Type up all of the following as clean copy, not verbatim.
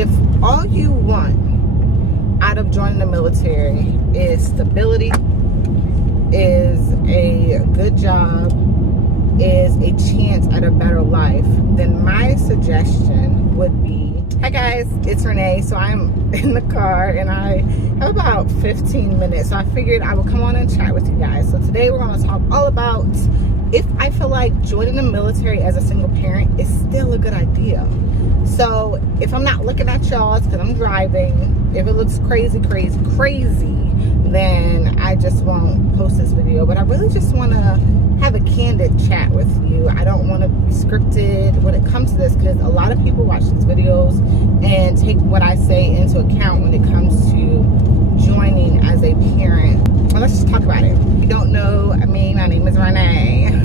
if all you want out of joining the military is stability, is a good job, is a chance at a better life, then my suggestion would be, hi guys, it's Renee. So I'm in the car and I have about 15 minutes. So I figured I would come on and chat with you guys. So today we're going to talk all about if I feel like joining the military as a single parent is still a good idea. So if I'm not looking at y'all, it's because I'm driving. If it looks crazy, then I just won't post this video. But I really just want to have a candid chat with you. I don't want to be scripted when it comes to this, because a lot of people watch these videos and take what I say into account when it comes to joining as a parent. Well, let's just talk about it. If you don't know me, my name is Renee.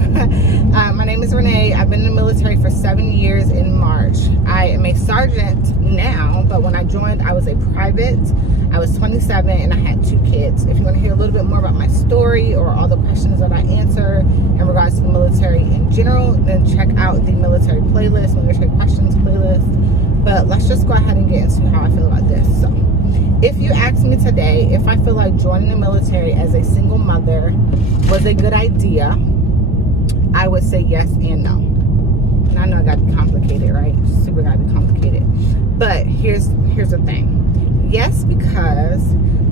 My name is Renee. I've been in the military for 7 years in March. I am a sergeant now, but when I joined, I was a private. I was 27 and I had 2 kids. If you want to hear a little bit more about my story or all the questions that I answer in regards to the military in general, then check out the military playlist, military questions playlist. But let's just go ahead and get into how I feel about this. So if you ask me today if I feel like joining the military as a single mother was a good idea, I would say yes and no. And I know it gotta be complicated, right? Super gotta be complicated. But here's the thing. Yes, because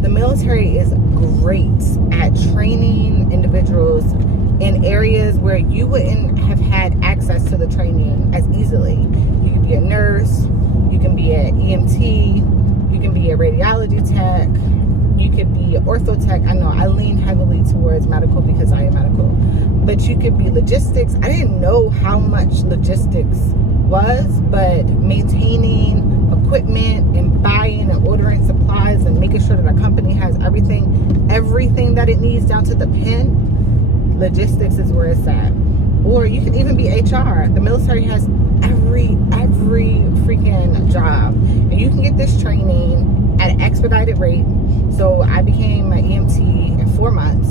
the military is great at training individuals in areas where you wouldn't have had access to the training as easily. You can be a nurse, you can be an EMT, you can be a radiology tech, you could be an ortho tech. I know I lean heavily towards medical because I am medical. But you could be logistics. I didn't know how much logistics was, but maintaining equipment and buying and ordering supplies and making sure that a company has everything that it needs down to the pin, logistics is where it's at. Or you can even be HR. The military has every freaking job, and you can get this training at an expedited rate. So I became an EMT in 4 months,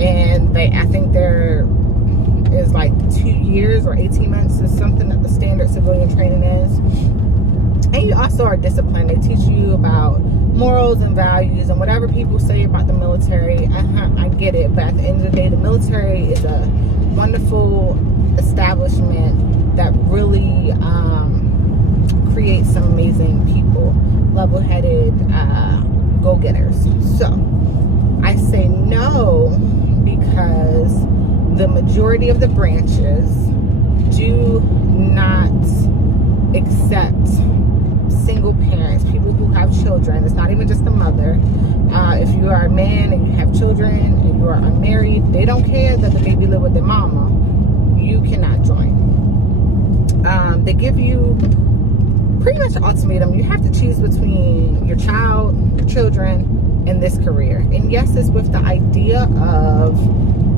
and I think there is like 2 years or 18 months is something that the standard civilian training is. And you also are disciplined. They teach you about morals and values and whatever people say about the military. I get it, but at the end of the day, the military is a wonderful establishment that really creates some amazing people, level-headed go-getters. So I say no because the majority of the branches do not accept single parents, people who have children. It's not even just the mother. If you are a man and you have children and you are unmarried, they don't care that the baby live with their mama. You cannot join. They give you pretty much an ultimatum. You have to choose between your child, your children, and this career. And yes, it's with the idea of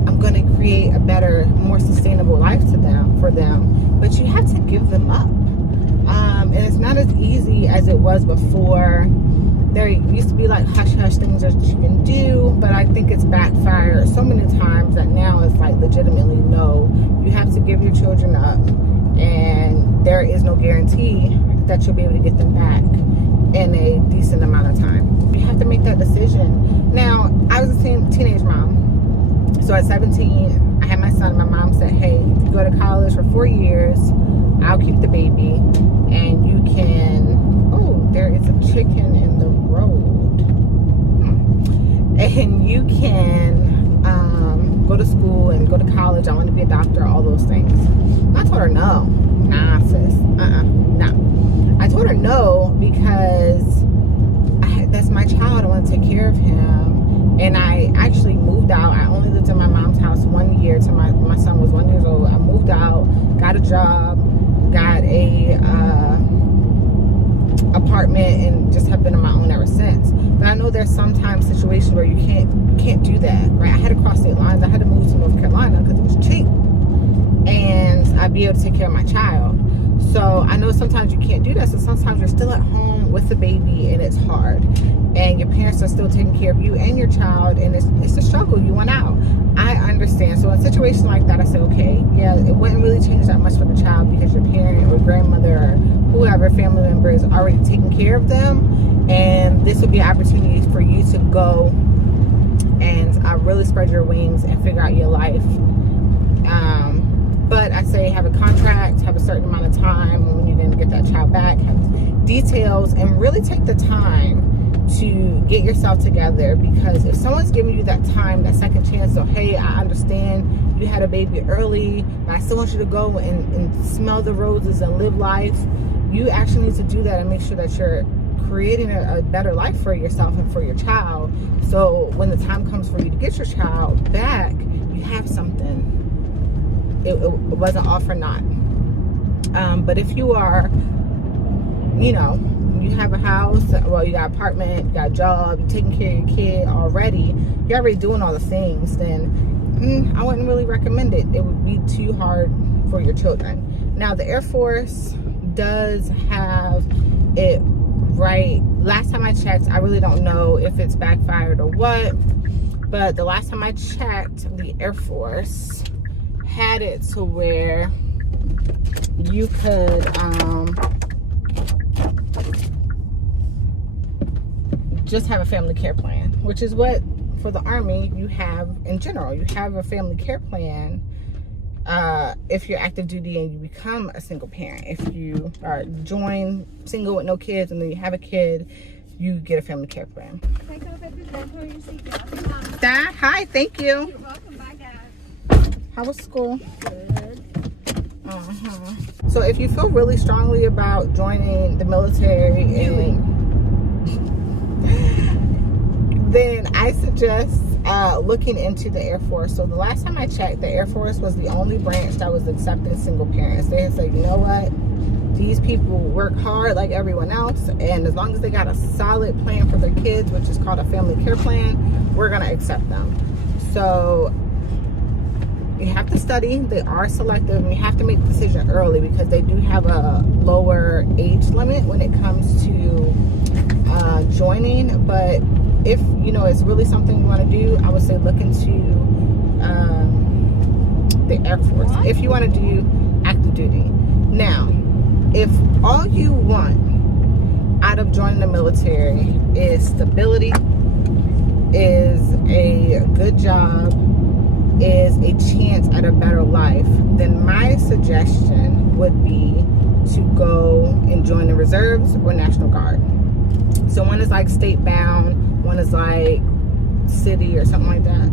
I'm going to create a better, more sustainable life for them, but you have to give them up. And it's not as easy as it was before. There used to be like hush-hush things that you can do, but I think it's backfired so many times that now it's like legitimately no. You have to give your children up, and there is no guarantee that you'll be able to get them back in a decent amount of time. You have to make that decision. Now, I was a teenage mom. So at 17, I had my son. My mom said, hey, if you go to college for 4 years, I'll keep the baby, and you can, oh, there is a chicken in the road. And you can go to school and go to college. I want to be a doctor, all those things. I told her no. Nah, sis. No. I told her no because that's my child. I want to take care of him. And I actually moved out. I only lived in my mom's house 1 year till my son was 1 year old. I moved out, got a job, got a apartment, and just have been on my own ever since. But I know there's sometimes situations where you can't do that, right? I had to cross state lines. I had to move to North Carolina because it was cheap, and I'd be able to take care of my child. So I know sometimes you can't do that. So sometimes you're still at home with the baby and it's hard, and your parents are still taking care of you and your child, and it's a struggle. You went out. I understand. So in situations like that, I say, okay, yeah, it wouldn't really change that much for the child because your parent or grandmother or whoever family member is already taking care of them, and this would be an opportunity for you to go and really spread your wings and figure out your life. But I say have a contract, have a certain amount of time when you're going to get that child back, have details, and really take the time to get yourself together. Because if someone's giving you that time, that second chance, so hey, I understand you had a baby early, but I still want you to go and smell the roses and live life. You actually need to do that and make sure that you're creating a better life for yourself and for your child. So when the time comes for you to get your child back, you have something. It wasn't all for naught. But if you are, you know, you have a house, well, you got an apartment, you got a job, you're taking care of your kid already, you're already doing all the things, then I wouldn't really recommend it. It would be too hard for your children. Now, the Air Force does have it right. Last time I checked, I really don't know if it's backfired or what, but the last time I checked, the Air Force had it to where you could just have a family care plan, which is what for the Army you have in general. You have a family care plan if you're active duty and you become a single parent. If you are join single with no kids and then you have a kid, you get a family care plan. Dad, hi, thank you. You're welcome. Bye, Dad. How was school? Good. So if you feel really strongly about joining the military, then I suggest looking into the Air Force. So the last time I checked, the Air Force was the only branch that was accepting single parents. They had said, you know what? These people work hard like everyone else, and as long as they got a solid plan for their kids, which is called a family care plan, we're gonna accept them. So you have to study. They are selective, and you have to make the decision early because they do have a lower age limit when it comes to joining. But if you know it's really something you want to do, I would say look into the Air Force. What? If you want to do active duty. Now, if all you want out of joining the military is stability, is a good job, is a chance at a better life, then my suggestion would be to go and join the reserves or National Guard. So one is like state bound, one is like city or something like that.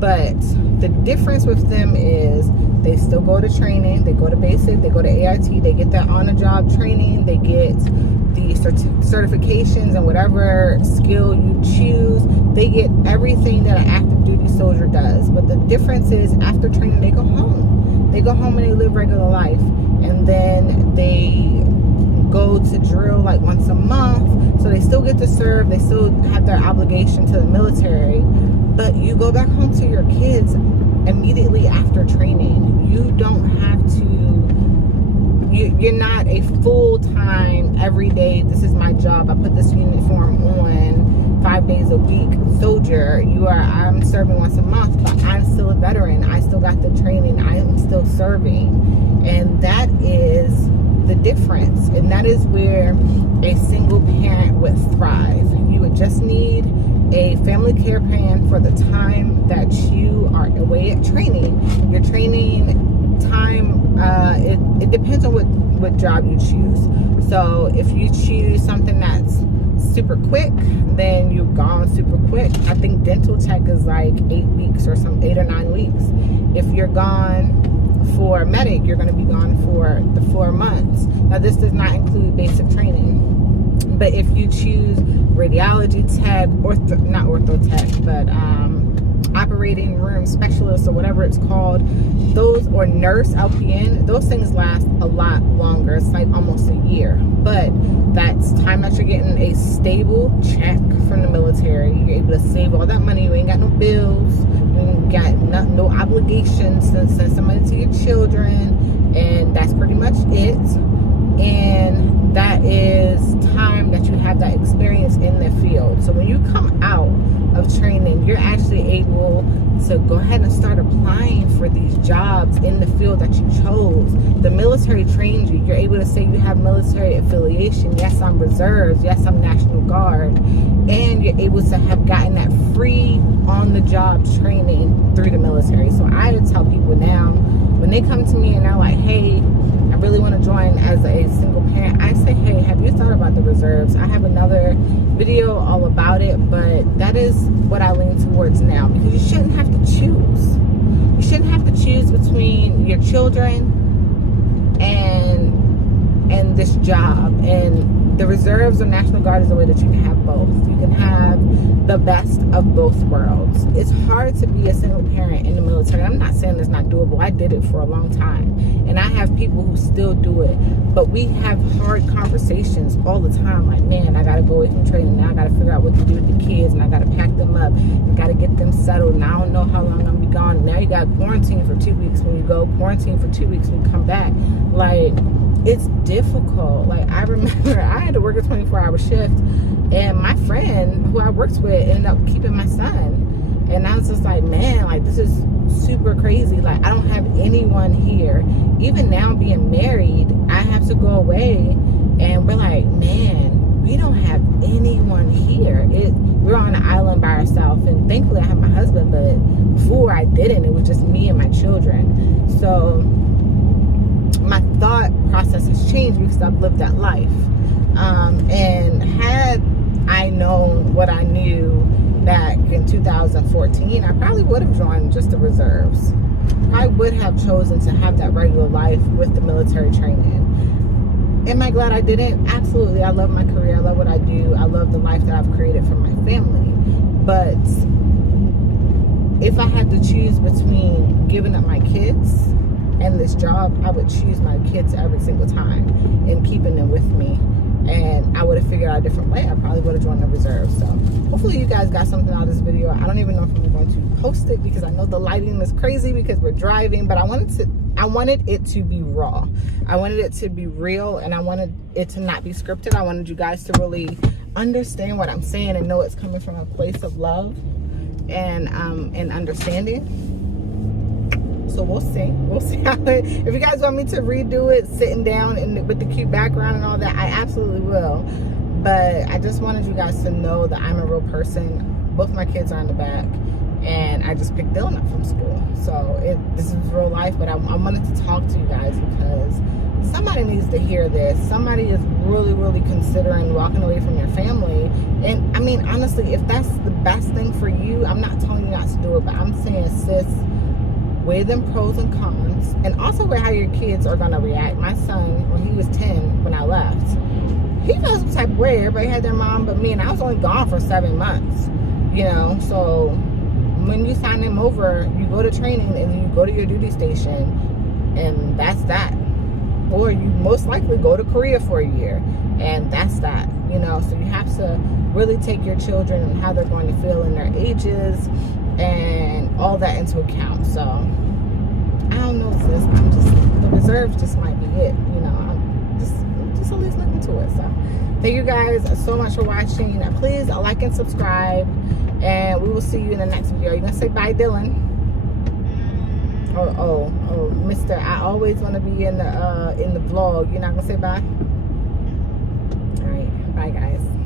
But the difference with them is they still go to training, they go to basic, they go to AIT, they get that on-the-job training, they get the certifications and whatever skill you choose. They get everything that an active duty soldier does. But the difference is after training, they go home. They go home and they live regular life. And then they go to drill like once a month. So they still get to serve. They still have their obligation to the military. But you go back home to your kids immediately after training. You don't have to, you're not a full-time, everyday, this is my job, I put this uniform on 5 days a week soldier. You are, I'm serving once a month, but I'm still a veteran. I still got the training. I am still serving. And that is the difference. And that is where a single parent would thrive. You would just need a family care plan for the time that you are away at training. Your training time, it depends on what job you choose. So if you choose something that's super quick, then you're gone super quick. I think dental tech is like 8 weeks or 8 or 9 weeks. If you're gone for medic, you're going to be gone for the 4 months. Now this does not include basic training. But if you choose radiology tech, not ortho tech, but operating room specialist or whatever it's called, those, or nurse, LPN, those things last a lot longer. It's like almost a year. But that's time that you're getting a stable check from the military. You're able to save all that money. You ain't got no bills. You ain't got no obligations to send somebody to your children. And that's pretty much it. And that is time that you have that experience in the field. So when you come out of training, you're actually able to go ahead and start applying for these jobs in the field that you chose. The military trained you. You're able to say you have military affiliation. Yes, I'm reserves. Yes, I'm National Guard. And you're able to have gotten that free on-the-job training through the military. So I would tell people now, when they come to me and they're like, hey, I really want to join as a single parent, I say, hey, have you thought about the reserves? I have another video all about it, but that is what I lean towards now, because you shouldn't have to choose. You shouldn't have to choose between your children and this job. And the reserves or National Guard is a way that you can have both. You can have the best of both worlds. It's hard to be a single parent in the military. I'm not saying it's not doable. I did it for a long time, and I have people who still do it, but we have hard conversations all the time, like, man, I gotta go away from training, now I gotta figure out what to do with the kids, and I gotta pack them up, I gotta get them settled, and I don't know how long I'm gonna be gone. Now you got quarantine for 2 weeks when you go, quarantine for 2 weeks when you come back. Like, it's difficult. Like, I remember I had to work a 24-hour shift, and my friend who I worked with ended up keeping my son, and I was just like, man, like, this is super crazy. Like, I don't have anyone here. Even now being married, I have to go away, and we're like, man, we don't have anyone here. We're on an island by ourselves, and thankfully I have my husband, but before I didn't. It was just me and my children. So my thought process has changed because I've lived that life. And had I known what I knew back in 2014, I probably would have joined just the reserves. I would have chosen to have that regular life with the military training. Am I glad I didn't? Absolutely. I love my career. I love what I do. I love the life that I've created for my family. But if I had to choose between giving up my kids and this job, I would choose my kids every single time and keeping them with me. And I would have figured out a different way. I probably would have joined the reserve. So hopefully you guys got something out of this video. I don't even know if I'm going to post it because I know the lighting is crazy because we're driving, but I wanted it to be raw. I wanted it to be real, and I wanted it to not be scripted. I wanted you guys to really understand what I'm saying and know it's coming from a place of love and understanding. So we'll see how it, if you guys want me to redo it sitting down with the cute background and all that, I absolutely will. But I just wanted you guys to know that I'm a real person. Both my kids are in the back, and I just picked Dylan up from school. So this is real life, but I wanted to talk to you guys because somebody needs to hear this. Somebody is really, really considering walking away from your family. And I mean, honestly, if that's the best thing for you, I'm not telling you not to do it, but I'm saying, sis, weigh them pros and cons, and also weigh how your kids are gonna react. My son, when he was 10, when I left, he felt some type of way. Everybody had their mom but me, and I was only gone for 7 months, you know. So when you sign him over, you go to training and you go to your duty station, and that's that. Or you most likely go to Korea for a year, and that's that, you know. So you have to really take your children and how they're going to feel in their ages and all that into account. So I don't know, sis. The reserves just might be it, you know. I'm just at least looking to it. So thank you guys so much for watching. Please like and subscribe, and we will see you in the next video. You're gonna say bye, Dylan? Oh, Mr. I always want to be in the vlog. You're not gonna say bye? All right, bye, guys.